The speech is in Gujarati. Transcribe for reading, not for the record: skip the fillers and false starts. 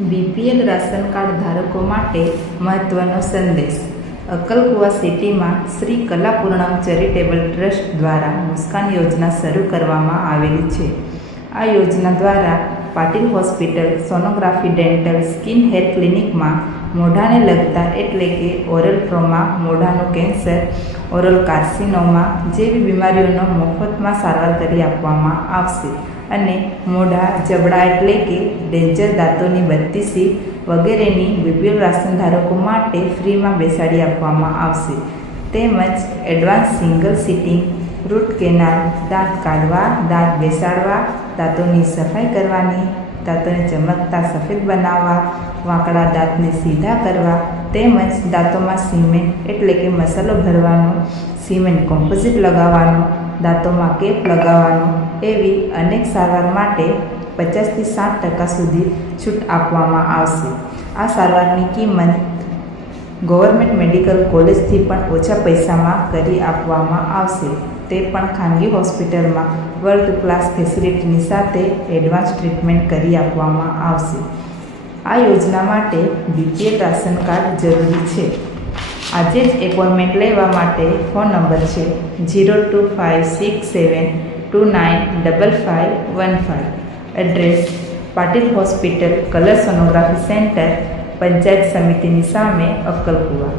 બીપીએલ રાશન કાર્ડ ધારકો માટે મહત્વનો સંદેશ. અક્કલકુવા સિટીમાં શ્રી કલાપૂર્ણમ ચેરિટેબલ ટ્રસ્ટ દ્વારા મુસ્કાન યોજના શરૂ કરવામાં આવેલી છે. આ યોજના દ્વારા Patil hospital, sonography, dental, skin hair ક્લિનિકમાં મોઢાને લગતા એટલે કે ઓરલ ટ્રોમા, મોઢાનું કેન્સર, ઓરલ કાર્સિનોમા જેવી બીમારીઓનો મફતમાં સારવાર કરી આપવામાં આવશે અને મોઢા, જબડા એટલે કે ડેન્જર દાંતોની બત્તીસી વગેરેની બીપીએલ રાશન ધારકો માટે ફ્રીમાં બેસાડી આપવામાં આવશે. તેમજ advance single sitting, root canal, દાંત કાઢવા, દાંત બેસાડવા, દાંતોની સફાઈ કરવાની, દાંતોને ચમકતા સફેદ બનાવવા, વાંકડા દાંતને સીધા કરવા, તેમજ દાંતોમાં સિમેન્ટ એટલે કે મસાલો ભરવાનો, સિમેન્ટ કોમ્પોઝિટ લગાવવાનો, દાંતોમાં કેપ લગાવવાનો એવી અનેક સારવાર માટે 50થી 60% સુધી છૂટ આપવામાં આવશે. આ સારવારની કિંમત ગવર્મેન્ટ મેડિકલ કોલેજથી પણ ઓછા પૈસામાં કરી આપવામાં આવશે. તે પણ ખાનગી હોસ્પિટલમાં વર્લ્ડ ક્લાસ ફેસિલિટીની સાથે એડવાન્સ ટ્રીટમેન્ટ કરી આપવામાં આવશે. આ યોજના માટે બીપીએલ રાશન કાર્ડ જરૂરી છે. આજે જ એપોઇન્ટમેન્ટ લેવા માટે ફોન નંબર છે 025672955515. Address Patil hospital, colour sonography centre, panchayat સમિતિની સામે, અક્કલકુવા.